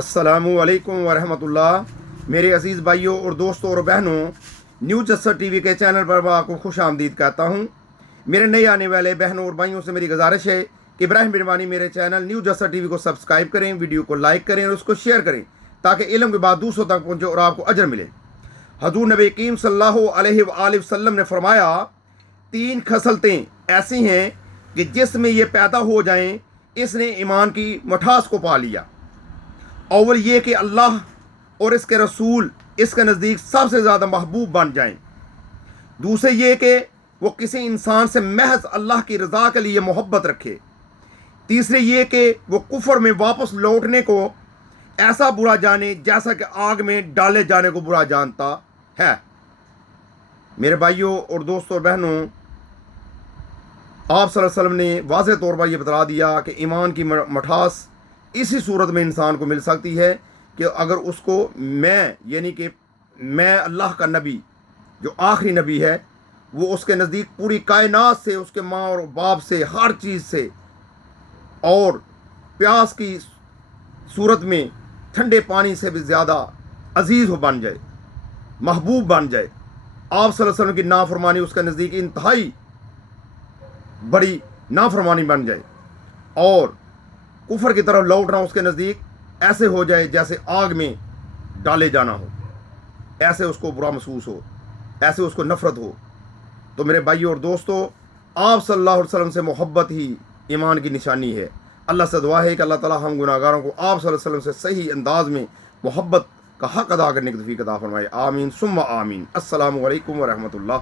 अस्सलामु अलैकुम वरहमतुल्लाह। मेरे अज़ीज़ भाइयों और दोस्तों और बहनों, न्यू जस्सर टीवी के चैनल पर मैं आपको खुश आमदीद कहता हूँ। मेरे नए आने वाले बहनों और भाइयों से मेरी गुजारिश है कि इब्राहिम बिरवानी मेरे चैनल न्यू जस्सर टीवी को सब्सक्राइब करें, वीडियो को लाइक करें और उसको शेयर करें ताकि इल्म की बात दूसरों तक पहुँचे और आपको अजर मिले। हज़ूर नबी करीम सल्लल्लाहु अलैहि वसल्लम ने फरमाया, 3 खसलतें ऐसी हैं कि जिसमें ये पैदा हो जाएं, इसने ईमान की मठास को पा लिया। अव्वल ये कि अल्लाह और इसके रसूल इसके नज़दीक सबसे ज़्यादा महबूब बन जाएं। दूसरे ये कि वो किसी इंसान से महज अल्लाह की रज़ा के लिए मोहब्बत रखे। तीसरे ये कि वो कुफर में वापस लौटने को ऐसा बुरा जाने जैसा कि आग में डाले जाने को बुरा जानता है। मेरे भाइयों और दोस्तों और बहनों, आप सल्लल्लाहु अलैहि वसल्लम ने वाज़ेह तौर पर यह बता दिया कि ईमान की मठास इसी सूरत में इंसान को मिल सकती है कि अगर उसको यानी कि मैं अल्लाह का नबी जो आखिरी नबी है, वो उसके नज़दीक पूरी कायनात से, उसके माँ और बाप से, हर चीज़ से, और प्यास की सूरत में ठंडे पानी से भी ज़्यादा अजीज़ हो बन जाए, महबूब बन जाए। आप सल्लल्लाहु अलैहि वसल्लम की नाफरमानी उसके नज़दीक इंतहाई बड़ी नाफरमानी बन जाए और कुफर की तरफ लौटना उसके नज़दीक ऐसे हो जाए जैसे आग में डाले जाना हो, ऐसे उसको बुरा महसूस हो, ऐसे उसको नफ़रत हो। तो मेरे भाइयों और दोस्तों, आप सल्लल्लाहु अलैहि वसल्लम से मोहब्बत ही ईमान की निशानी है। अल्लाह से दुआ है कि अल्लाह ताला हम गुनाहगारों को आप सल्लल्लाहु अलैहि वसल्लम से सही अंदाज में मोहब्बत का हक़ अदा करने की तौफ़ीक़ अता फरमाए। आमीन सुम्मा आमीन। अस्सलामु अलैकुम व रहमतुल्लाह।